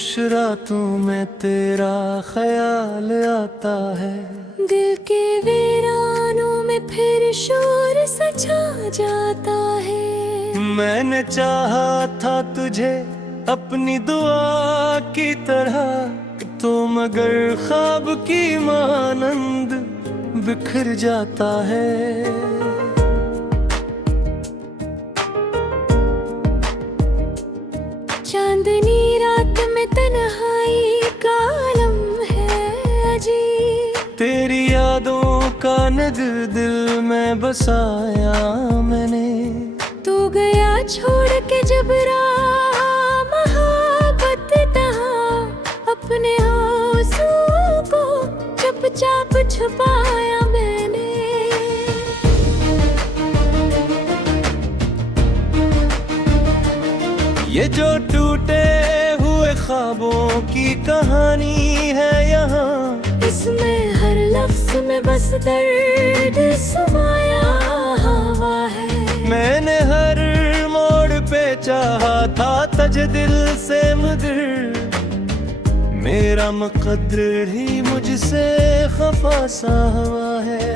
कुछ रातों में तेरा ख्याल आता है। दिल के वीरानों में फिर शोर सा छा जाता है। मैंने चाहा था तुझे अपनी दुआ की तरह, तो मगर ख्वाब की मानंद बिखर जाता है। चांदनी रात में तन्हाई का आलम है अजीब। तेरी यादों का नगर दिल में बसाया मैंने। तू गया छोड़ के जब राह मोहब्बत तहाँ, अपने आंसुओं को चुपचाप छुपाया मैंने। ये जो टूटे हुए ख्वाबों की कहानी है यहाँ, इसमें हर लफ्ज में बस दर्द समाया हुआ है। मैंने हर मोड़ पे चाहा था तज दिल से मगर, मेरा मुकद्दर ही मुझसे खफा सा हुआ है।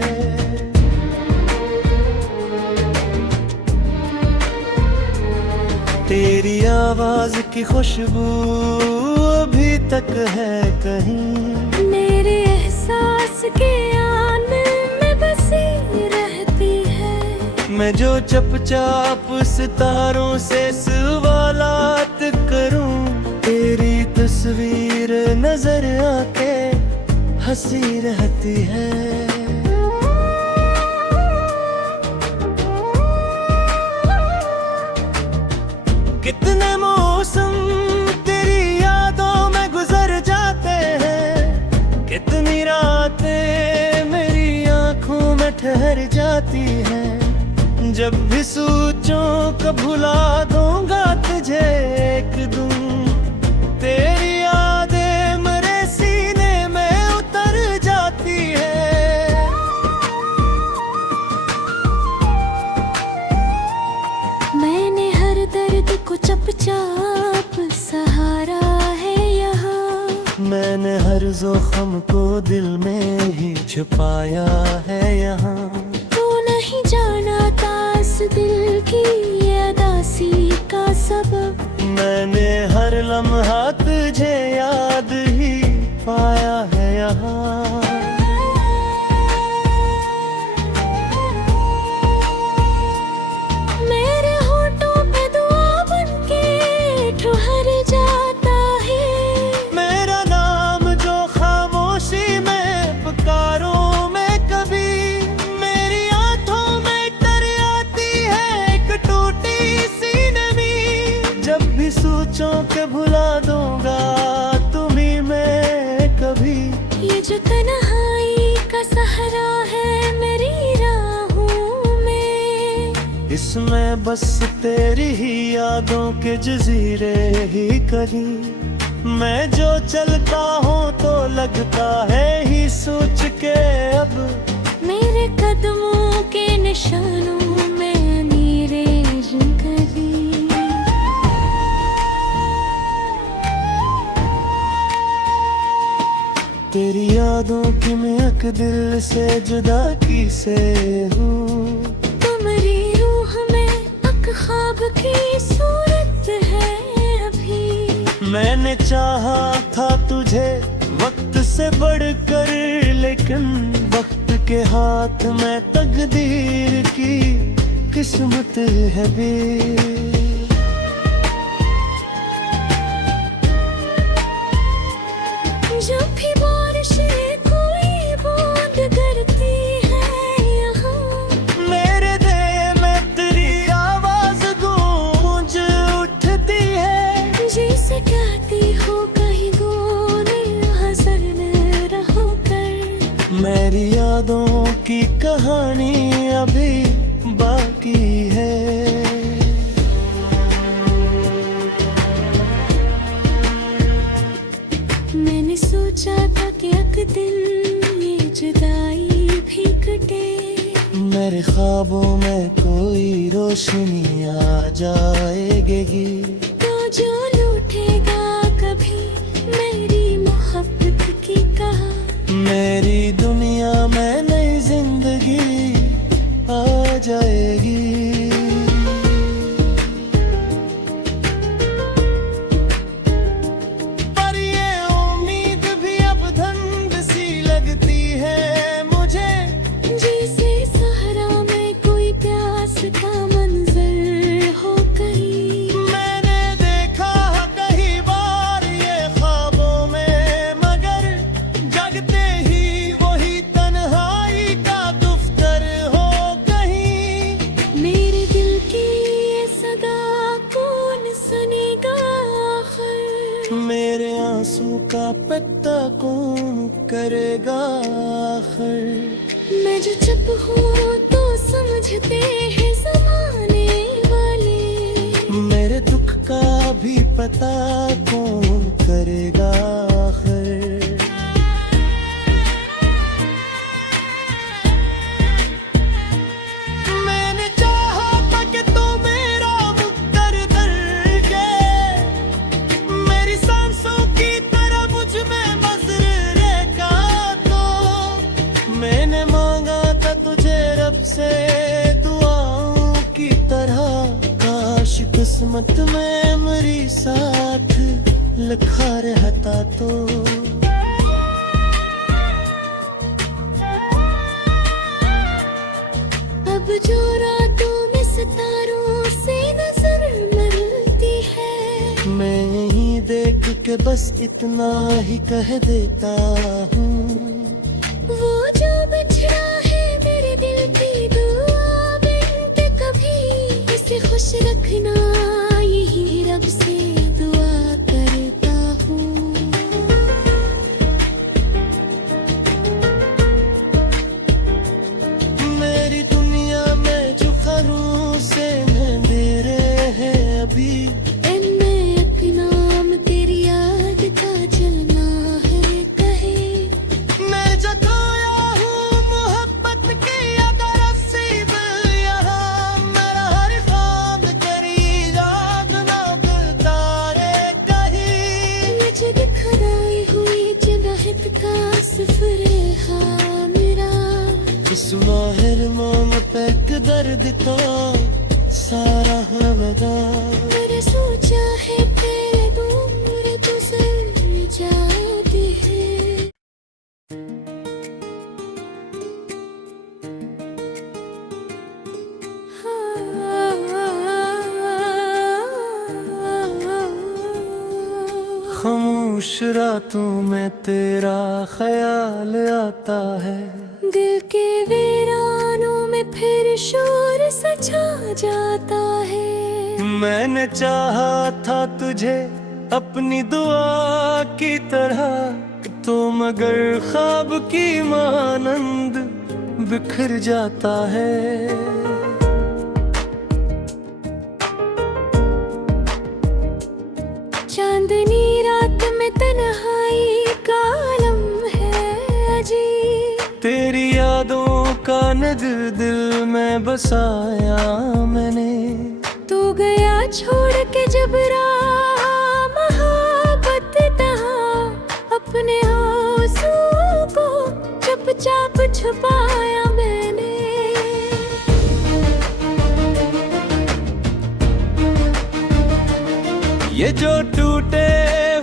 तेरी आवाज की खुशबू अभी तक है कहीं, मेरे एहसास के आने में बसी रहती है। मैं जो चुपचाप सितारों से सवालात करूं, तेरी तस्वीर नजर आके हंसी रहती है। कितने मौसम तेरी यादों में गुजर जाते हैं, कितनी रातें मेरी आंखों में ठहर जाती हैं। जब भी सोचूं कब भुला दूंगा तुझे एक दिन, तेरी यादें मेरे सीने में उतर जाती है। मैंने हर दर्द को चुपचाप सहारा है यहाँ। मैंने हर जोखम को दिल में ही छुपाया है यहाँ। तू नहीं जाना था इस दिल की उदासी का सबब। मैंने हर लम्हा तुझे याद ही पाया है यहाँ। मेरे होठों पे दुआ बनके ठहर जाता है। मेरा नाम जो खामोशी में पुकारूं मैं कभी, मेरी आंखों में तर आती है एक टूटी सी नमी। जब भी सोचूं के भुला दूंगा तुम्हीं मैं कभी। ये जो तन्हाई का सहारा है मेरी राहों में, इसमें बस तेरी ही यादों के जजीरे ही कहीं। मैं जो चलता हूँ तो लगता है ही सोच के अब, मेरे कदमों के निशानों में नीरें करी। तेरी यादों की महक दिल से जुदा की से हूँ। तुम्हारी रूह में एक ख्वाब की सूरत है अभी। मैंने चाहा था तुझे वक्त से बढ़कर, लेकिन वक्त के हाथ में तकदीर की किस्मत है भी। जब भी बारिशें कोई बूंद गिरती है यहाँ, मेरे दिल में तेरी आवाज गूंज उठती है। जैसे कहती हो कहीं गोने हज़र में रहो कर। मेरी यादों की कहानी अभी बाकी है। मैंने सोचा था कि एक दिन ये जुदाई भी कटे। मेरे ख्वाबों में कोई रोशनी आ जाएगी, तो जो लूटेगा कभी मेरी मोहब्बत की कहा। मेरी दुनिया में नई जिंदगी आ जाएगी। पर ये उम्मीद भी अब धंध सी लगती है मुझे, जैसे सहरा में कोई प्यास का मंजर हो कहीं। मैंने देखा कई बार ये ख्वाबों में, मगर जगते ही वही तन्हाई का दफ्तर हो कहीं। मेरे दिल की ये सदा कौन सुनेगा आखिर। मेरे आंसू का पत्ता कौन करेगा आखिर। मैं जो चुप हूँ तो समझते हैं ज़माने वाले। मेरे दुख का भी पता कौन करेगा आखिर। मैंने चाहा था कि तू मेरा मुक्तर दर्जे, मेरी सांसों की तरह मुझ में बसर रहेगा। तो मैंने मांगा था तुझे रब से दुआओं की तरह, काश किस्मत में मेरी साथ लिखा रहता तो। अब जो रातों में सितारों से नजर मिलती है, मैं यहीं देख के बस इतना ही कह देता हूँ। वो जो बिछड़ा है मेरे दिल की दुआ बिन पे कभी, इसे खुश रखना यही रब से दुआ करता हूँ। मेरी दुनिया में जो खरूं से अंधेरे हैं अभी, इनमें एक नाम तेरी याद का जलना है कहे। मैं जो खोया हूँ मोहब्बत की अगर नसीब यहाँ, मेरा हर ख्वाब तेरी याद ना गुजारे कहीं। मुझे दिखराई हुई जनाहत का सफर हाँ मेरा। इस माहिर मोम पे दर्द का सारा हवदा। मैंने सोचा है तेरे दूर गुजर जाती है। खामोश रातों में तेरा ख्याल आता है, दिल के वीरानों में फिर शोर सा छा जाता है। मैंने चाहा था तुझे अपनी दुआ की तरह, तो मगर ख्वाब की मानंद बिखर जाता है। चांदनी रात में तन्हाई का आलम है अजीब। तेरी यादों का नगर दिल में बसाया मैंने। तू गया छोड़ के जब राह मोहब्बत तहाँ, अपने आंसुओं को चुपचाप छुपाया मैंने। ये जो टूटे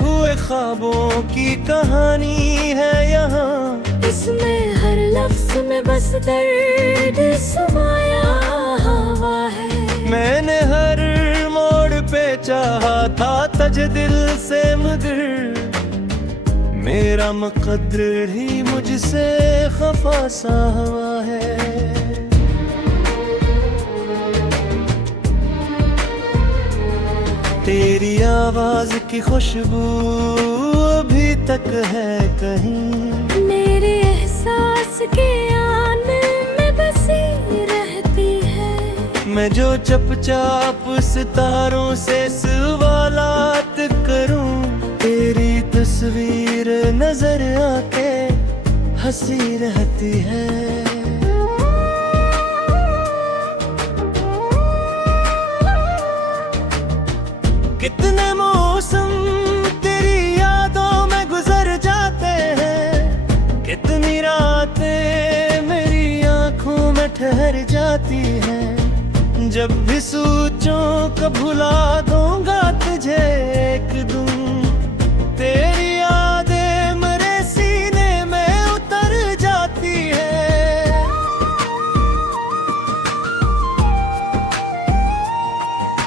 हुए ख्वाबों की कहानी है यहाँ, इसमें हर लफ्ज में बस दर्द समाया हुआ है। मैंने हर मोड़ पे चाहा था तज दिल से, मगर मेरा मुकद्दर ही मुझसे खफा सा हुआ है। तेरी आवाज की खुशबू अभी तक है कहीं, मेरे एहसास के आने में बसी रहती है। मैं जो चुपचाप सितारों से सवालात करूं, तेरी तस्वीर नजर आके हंसी रहती है। कितने मौसम तेरी यादों जब भी सोचूं कब भुला दूंगा तुझे एक दिन, तेरी यादें मेरे सीने में उतर जाती है।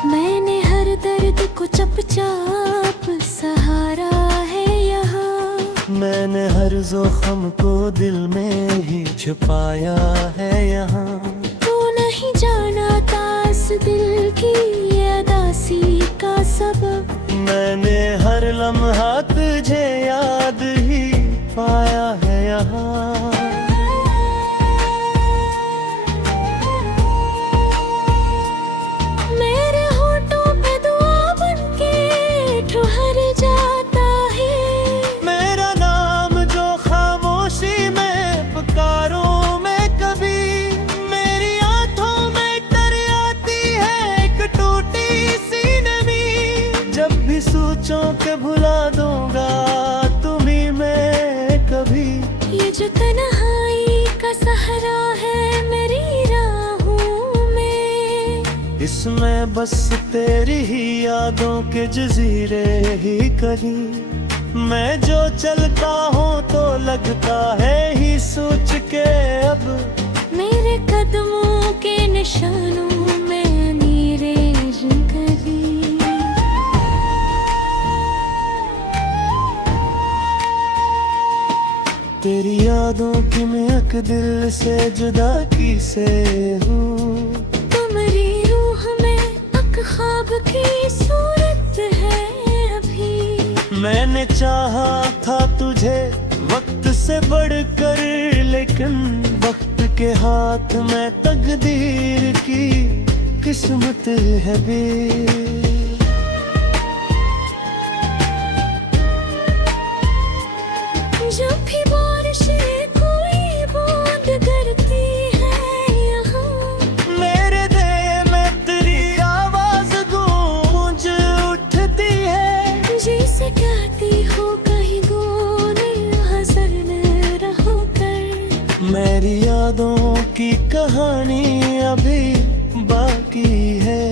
मैंने हर दर्द को चुपचाप सहारा है यहाँ, मैंने हर जोखम को दिल में ही छुपाया है यहाँ। तू नहीं जाना था इस दिल की उदासी का सबब, मैंने हर लम्हा तुझे याद ही पाया है यहाँ। मेरे होठों पे दुआ बनके ठहर जाता है, मेरा नाम जो खामोशी में पुकारूं मैं कभी, मेरी आंखों में तर आती है एक टूटी सी नमी। जब भी सोचूं के भुला दूंगा तुम्हीं मैं कभी, ये जो तन्हाई का सहारा है मेरी राहों में, इसमें बस तेरी ही यादों के जजीरे ही कहीं। मैं जो चलता हूँ तो लगता है ही सोच के अब, मेरे कदमों के निशानों में नीरें करी। तेरी यादों की महक दिल से जुदा की से हूँ। तुम्हारी रूह में एक ख्वाब की सूरत है अभी, मैंने चाहा था तुझे वक्त से बढ़कर, लेकिन वक्त के हाथ में तकदीर की किस्मत है भी। जब भी बारिशें कोई बूंद गिरती है यहाँ, मेरे दिल में तेरी आवाज गूंज उठती है। जिसे कहती हो कहीं गोने हज़र न रहो कर, मेरी यादों की कहानी अभी बाकी है।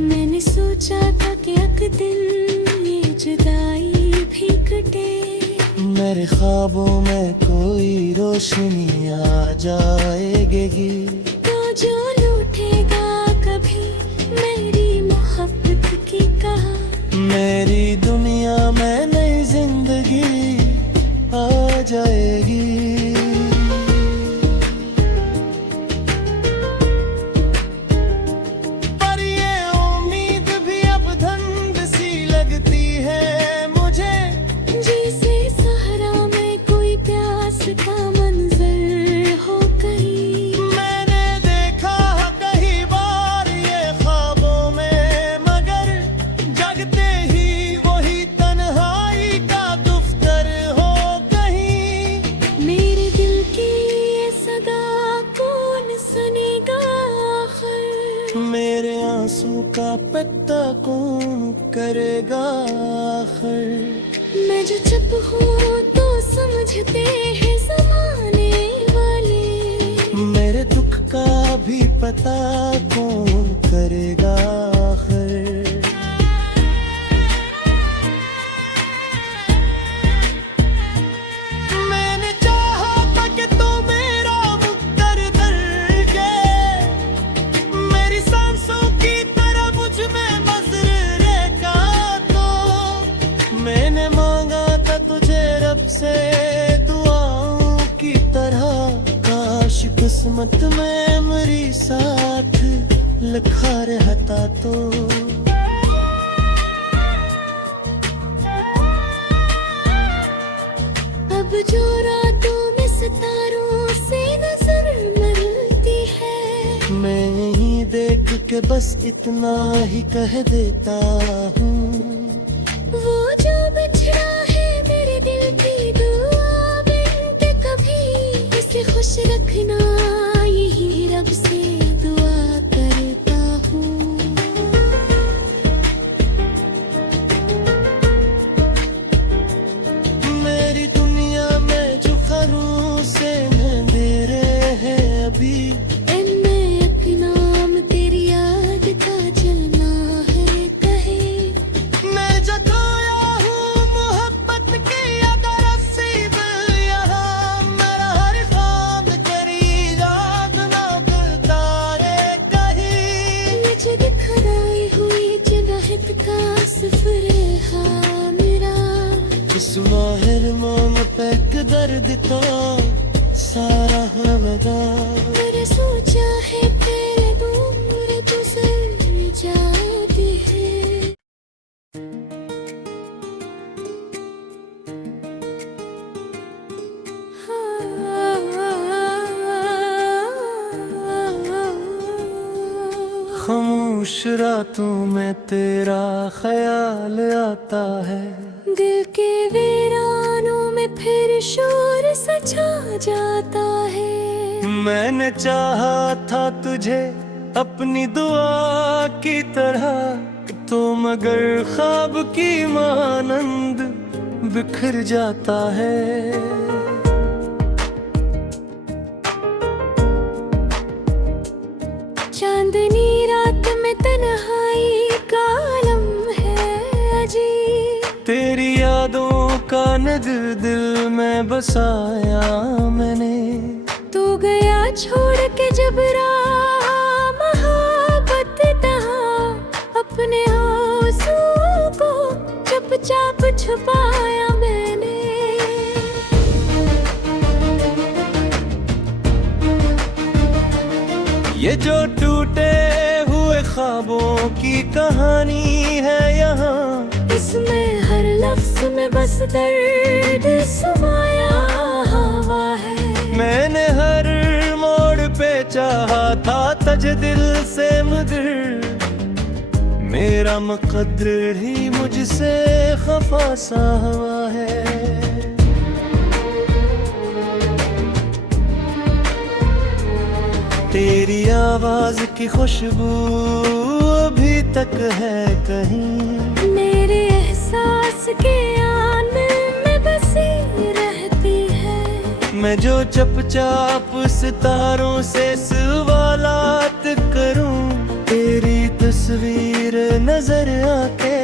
मैंने सोचा था कि एक दिन ये जुदाई भी कटे, मेरे ख्वाबों में कोई रोशनी आ जाएगी, तो जो लूटेगा कभी मेरी मोहब्बत की कहा, मेरी दुनिया में नई जिंदगी आ जाएगी। पर ये उम्मीद भी अब धंध सी लगती है मुझे, जैसे सहरा में कोई प्यास का मंजर हो कहीं। मैंने देखा है कई बार ये ख्वाबों में, मगर जगते ही वही तन्हाई का दफ्तर हो कहीं। मेरे दिल की ये सदा कौन सुनेगा आखिर, मेरे आंसू का पत्ता कौन करेगा आखिर। मैं जो चुप हूँ तो समझते हैं ज़माने वाले, मेरे दुख का भी पता कौन करेगा आखिर। मैंने चाहा था कि तू मेरा मुक्तर दर्जे, मेरी सांसों की तरह मुझ में मजरे का, तो मैंने मांगा था तुझे रब से दुआओं की तरह, काश किस्मत में मेरी साथ लिखा रहता तो। अब जो रातों में सितारों से नजर मिलती है, मैं यहीं देख के बस इतना ही कह देता हूँ, वो जो बिछड़ा है मेरे दिल की दुआ बिनते कभी, इसे खुश रखना यही रब से दुआ करता हूँ। मेरी दुनिया में जो खरूं इस माहिर मौम पे एक दर्द तो सारा हमदा। मैंने सोचा है तेरे दूर गुजर जाती है। खामोश रातों में तेरा ख्याल आता है, दिल के वीरानों में फिर शोर सजा जाता है। मैंने चाहा था तुझे अपनी दुआ की तरह, तो मगर ख्वाब की मानंद बिखर जाता है। चांदनी रात में तन्हाई का आलम है अजीब, तेरी यादों का नगर दिल में बसाया मैंने। तू गया छोड़ के जब राह मोहब्बत तहाँ, अपने आंसुओं को चुपचाप छुपाया मैंने। ये जो टूटे हुए ख्वाबों की कहानी है यहाँ, इसमें हर लफ्ज में बस दर्द समाया हुआ है। मैंने हर मोड़ पे चाहा था तज दिल से मगर, मेरा मुकद्दर ही मुझसे खफा सा हुआ है। तेरी आवाज की खुशबू अभी तक है कहीं, मेरे एहसास के आने में बसी रहती है। मैं जो चुपचाप सितारों से सवालात करूं, तेरी तस्वीर नजर आके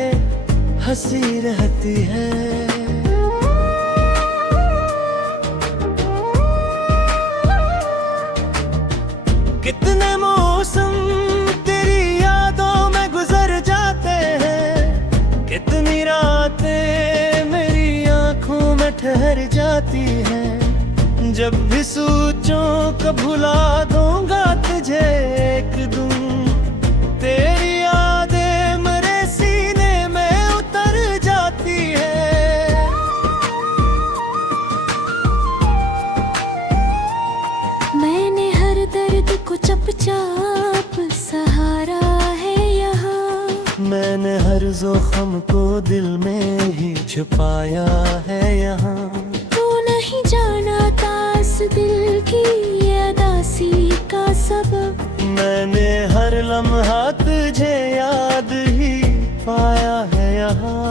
हंसी रहती है। कितने मौसम तेरी यादों में गुजर जाते हैं, कितनी रातें मेरी आंखों में ठहर जाती हैं। जब भी सोचूं कब भुला दूंगा तुझे एक दिन, तेरी यादें मेरे सीने में उतर जाती है। मैंने हर दर्द को चुपचाप सहारा है यहाँ, मैंने हर जोखम को दिल में ही छुपाया है यहाँ। तू नहीं जाना था इस दिल की उदासी का सबब, मैंने हर लम्हा तुझे याद ही पाया है यहाँ।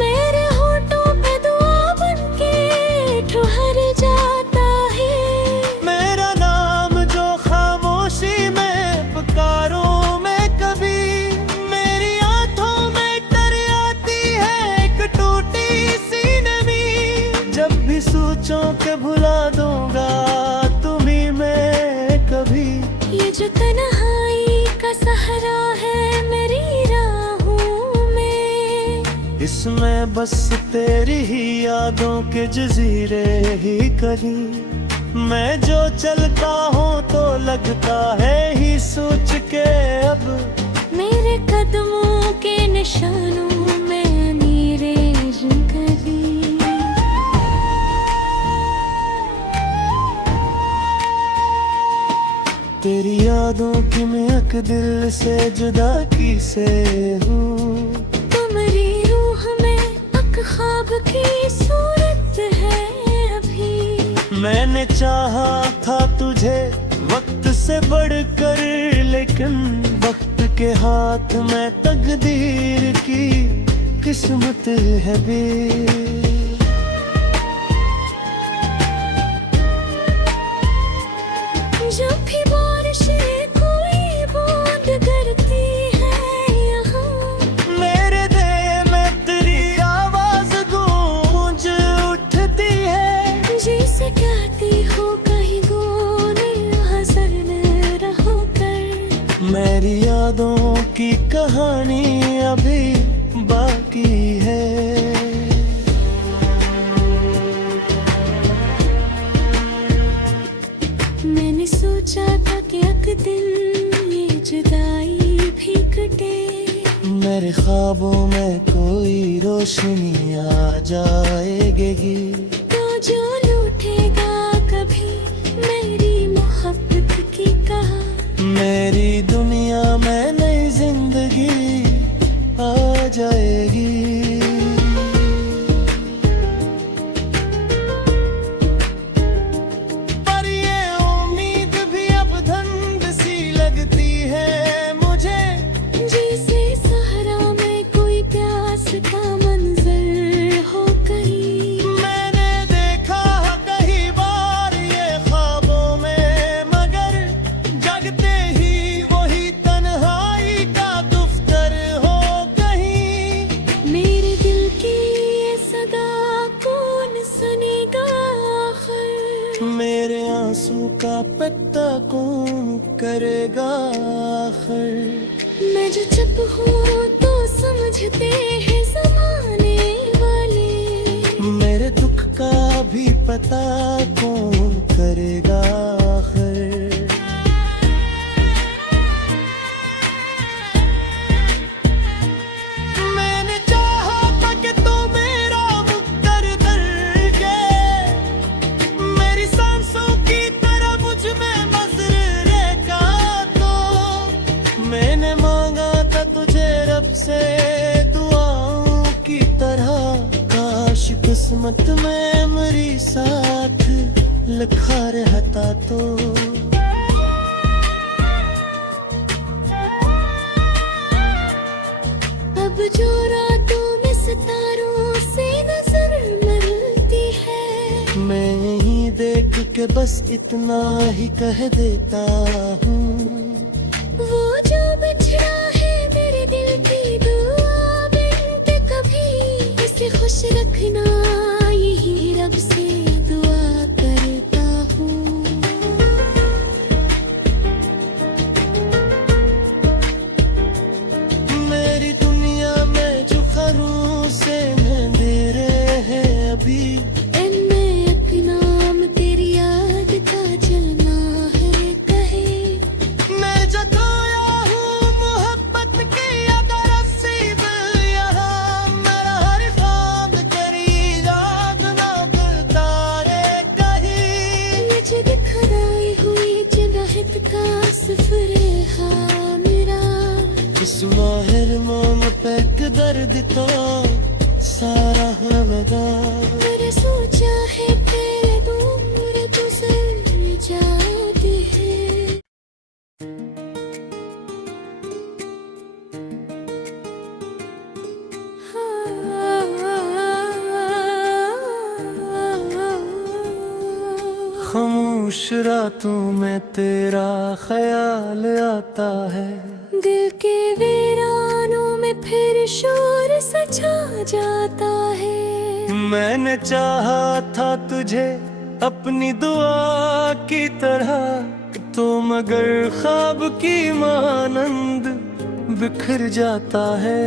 मेरे होठों पे दुआ बनके ठहर जाता है, मेरा नाम जो खामोशी में पुकारूं मैं कभी, मेरी आंखों में तर आती है एक टूटी सी नमी। जब भी सोचूं के भुला दूंगा तुम्हीं मैं कभी, ये जो तन्हाई का सहारा है मेरी राहों में, इसमें बस तेरी ही यादों के जजीरे ही कहीं। मैं जो चलता हूँ तो लगता है ही सोच के अब, मेरे कदमों के निशानों में नीरें करी। तेरी यादों की महक दिल से जुदा की से हूँ। तुम्हारी रूह में एक ख्वाब की सूरत है अभी, मैंने चाहा था तुझे वक्त से बढ़कर, लेकिन वक्त के हाथ में तकदीर की किस्मत है भी। जब भी बारिशें कोई बूंद गिरती है यहाँ, मेरे दिल में तेरी आवाज गूंज उठती है। जिसे कहती हो कहीं गोने हज़र न रहो कर, मेरी यादों की कहानी अभी बाकी है। मैंने सोचा था कि एक दिन ये जुदाई भी कटे, मेरे ख्वाबों में कोई रोशनी आ जाएगी, तो जो लूटेगा कभी मेरी मोहब्बत की कहा, मेरी दुनिया में नई जिंदगी आ जाएगी। पर ये उम्मीद भी अब धंध सी लगती है मुझे, जैसे सहरा में कोई प्यास का मंजर हो कहीं। मैंने देखा कई बार ये ख्वाबों में, मगर जगते ही वही तन्हाई का दफ्तर हो कहीं। मेरे दिल की ये सदा कौन सुनेगा आखिर, मेरे आंसू का पत्ता कौन करेगा आखिर। मैं जो चुप हूँ तो समझते हैं ज़माने वाले, मेरे दुख का भी पता कौन करेगा आखिर। मैंने चाहा था कि तू मेरा मुकद्दर के, मेरी सांसों की तरह मुझ में नजर रखा, तो मैंने मांगा था तुझे रब से दुआओं की तरह, काश किस्मत में मेरी साथ लिखा रहता तो। अब जो रातों में सितारों से नजर मिलती है, मैं यहीं देख के बस इतना ही कह देता हूँ, वो जो बिछड़ा है मेरे दिल की दुआ बिन पे कभी, इसे खुश रखना यही रब से दुआ करता हूँ। मेरी दुनिया में जो खरूसे अंधेरे हैं अभी, इनमें एक नाम तेरी याद का जलना है कहे। मैं जगाया हूँ मोहब्बत की अगर नसीब यहाँ, मेरा हर काम तेरी याद ना करता रे कहीं। मुझे दिखराई हुई जनाहत का सफर हाँ मेरा, इस माहिर मोम पे दर्द तो सारा हवदा। मैंने सोचा है तेरे दूर गुजर जाती है। खामोश रातों में तेरा ख्याल आता है, दिल के वीरानों में फिर शोर सजा जाता है। मैंने चाहा था तुझे अपनी दुआ की तरह, तो मगर ख्वाब की मानंद बिखर जाता है।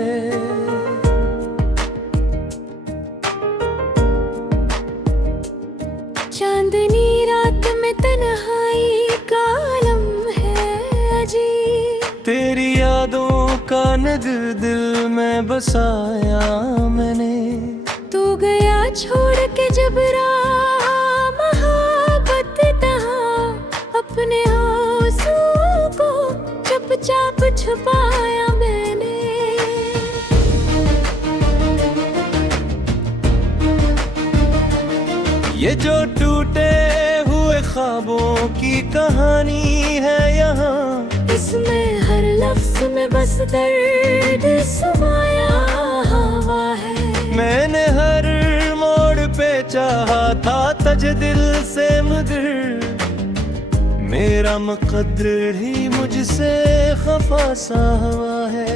चांदनी रात में तन्हाई का आलम है अजीब, तेरी यादों का नगर दिल में बसाया मैंने, तू गया छोड़ के जब राह मोहब्बत तहाँ, अपने आंसुओं को चुपचाप छुपाया मैंने। ये जो टूटे हुए ख्वाबों की कहानी है यहाँ, इसमें हर लफ्ज में बस दर्द समाया हुआ है। मैंने हर मोड़ पे चाहा था तज दिल से, मगर मेरा मुकद्दर ही मुझसे खफा सा हुआ है।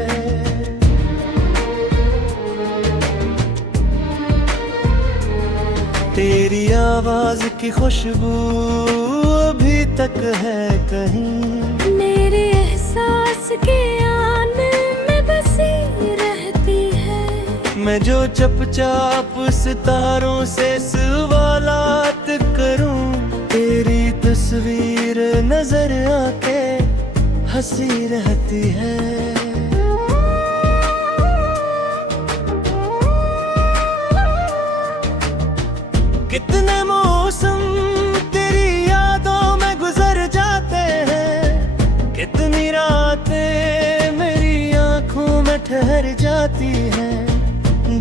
तेरी आवाज की खुशबू अभी तक है कहीं, मेरे एहसास के आने मैं जो चपचाप सितारों से सवालात करूं, तेरी तस्वीर नजर आके हंसी रहती है। कितने मौसम तेरी यादों में गुजर जाते हैं, कितनी रातें मेरी आंखों में ठहर जाती हैं।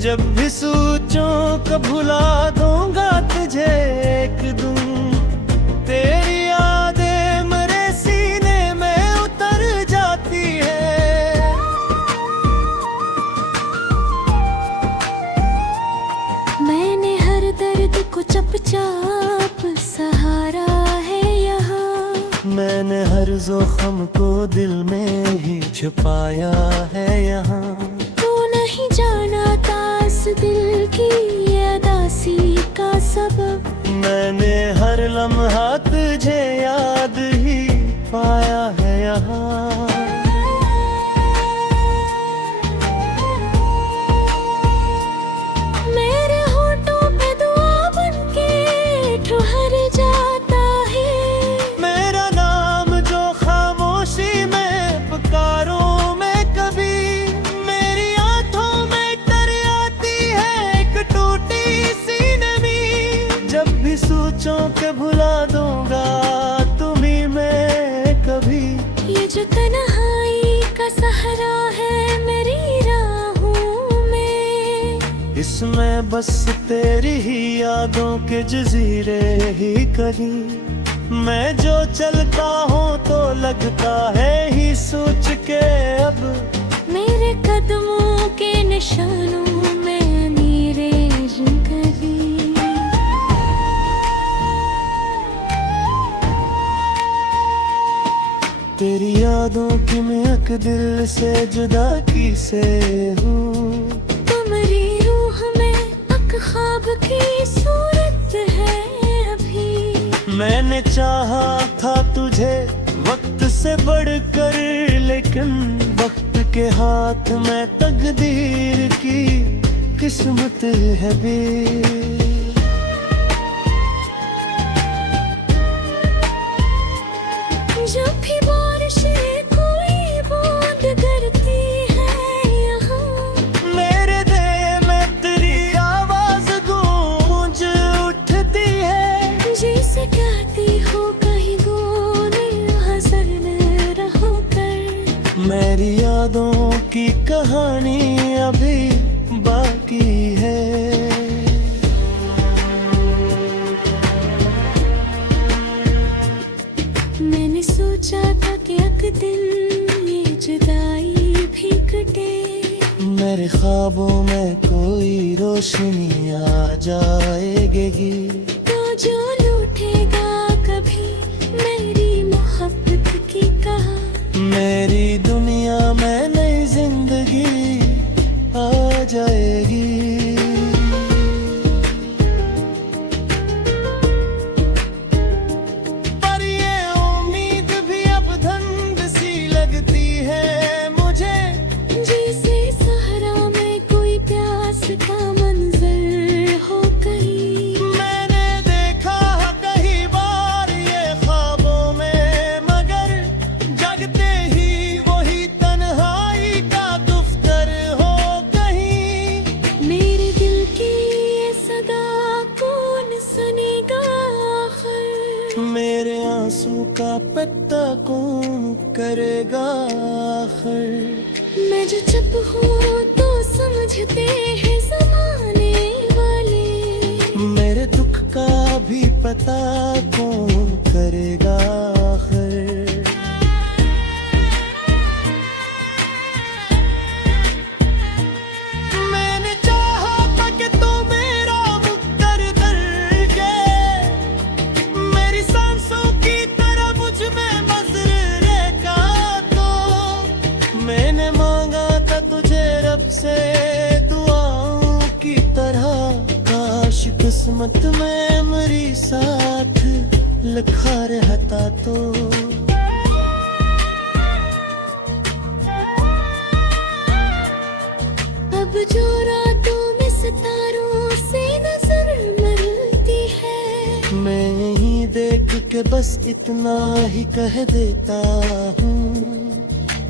जब भी सोचूं कब भुला दूंगा तुझे एक दिन, तेरी यादें मेरे सीने में उतर जाती है। मैंने हर दर्द को चुपचाप सहारा है यहाँ, मैंने हर जोखम को दिल में ही छुपाया है यहाँ। तू नहीं जाना था इस दिल की उदासी का सबब, मैंने हर लम्हा तुझे याद ही पाया है यहाँ। मेरे होठों पे दुआ बनके ठहर जाता है, मेरा नाम जो खामोशी में पुकारूं मैं कभी, मेरी आंखों में तर आती है एक टूटी सी नमी। जब भी सोचूं के भुला दूंगा तुम्हीं मैं कभी, ये जो तन्हाई का सहारा है मेरी राहों में, इसमें बस तेरी ही यादों के जजीरे ही कहीं। मैं जो चलता हूँ तो लगता है ही सोच के अब, मेरे कदमों के निशानों में नीरें करी। तेरी यादों की महक दिल से जुदा की से हूँ। तुम्हारी रूह में एक ख्वाब की सूरत है अभी, मैंने चाहा था तुझे वक्त से बढ़कर, लेकिन वक्त के हाथ में तकदीर की किस्मत है भी। जब भी बारिशें कोई बूंद गिरती है यहाँ, मेरे दिल में तेरी आवाज गूंज उठती है। जैसे कहती हो कहीं गोने हज़र में रहो कर। मेरी यादों की कहानी अभी बाकी है। मैंने सोचा था कि एक दिन ये जुदाई भी कटे, मेरे ख्वाबों में कोई रोशनी आ जाएगी। तो जो लूटेगा कभी मेरी मोहब्बत की कहा, मेरी दुनिया में नई जिंदगी आ जाएगी। पर ये उम्मीद भी अब धंध सी लगती है मुझे, जैसे सहारा में कोई प्यास का मंजर हो कहीं। मैंने देखा है कई बार ये ख्वाबों में, मगर जगते ही वही तन्हाई का दफ्तर हो कहीं। मेरे दिल की ये सदा कौन सुनेगा आखिर, मेरे आंसू का पत्ता कौन करेगा आखिर। मैं जो चुप हूँ तो समझते हैं ज़माने वाले, मेरे दुख का भी पता कौन करेगा आखिर। मैंने चाहा था कि तू मेरा मुक्तर करके, मेरी सांसों की तरह मुझ में बसर रहता। तो मैंने मांगा था तुझे रब से दुआओं की तरह, काश किस्मत में मेरी साथ लिखा रहता तो। अब जो रातों बस इतना ही कह देता हूँ।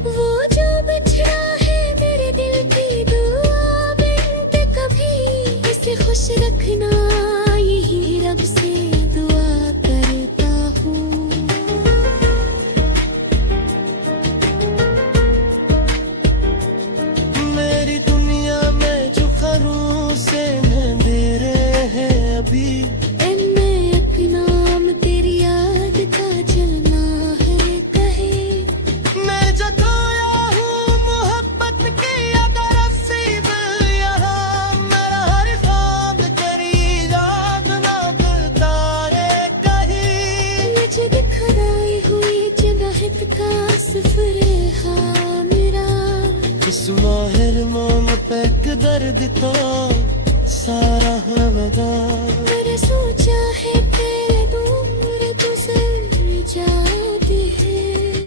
वो जो बिछड़ा है मेरे दिल की दुआ बिन पे कभी, इसे खुश रखना यही रब से दुआ करता हूँ। मेरी दुनिया में जो खरूस से अंधेरे हैं अभी, इनमें एक नाम तेरी याद का जलना है कहे। मैं जो खोया हूँ मोहब्बत की अगर नसीब यहाँ, मेरा हर ख्वाब तेरी याद ना करता है कहीं। मुझे दिखराई हुई जनाहत का सफर हाँ मेरा, इस माहिर मोम पे दर्द तो सारा हवदा। मैंने सोचा है तेरे दूर गुजर जाती है।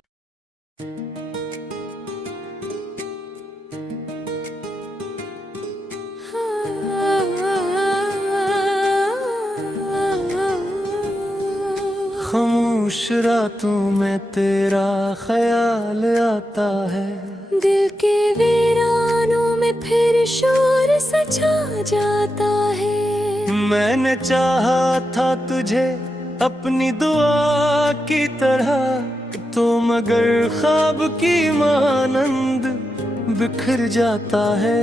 खामोश रातों में तेरा ख्याल आता है, दिल के वीरानों में फिर शोर सजा जाता है। मैंने चाहा था तुझे अपनी दुआ की तरह, तो मगर ख्वाब की मानंद बिखर जाता है।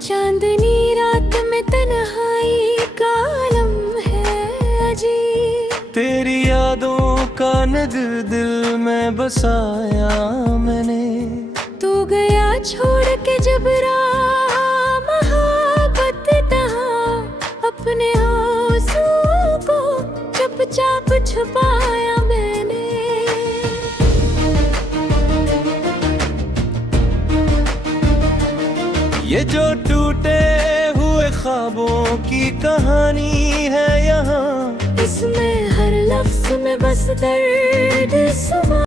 चांदनी रात में तन्हाई का आलम है अजीब, तेरी यादों का नगर दिल में बसाया मैंने। तू गया छोड़ के जब राह मोहब्बत तहाँ, अपने आंसुओं को चुपचाप छुपाया मैंने। ये जो टूटे हुए ख्वाबों की कहानी है यहाँ, इसमें हर लफ्ज में बस दर्द सुना।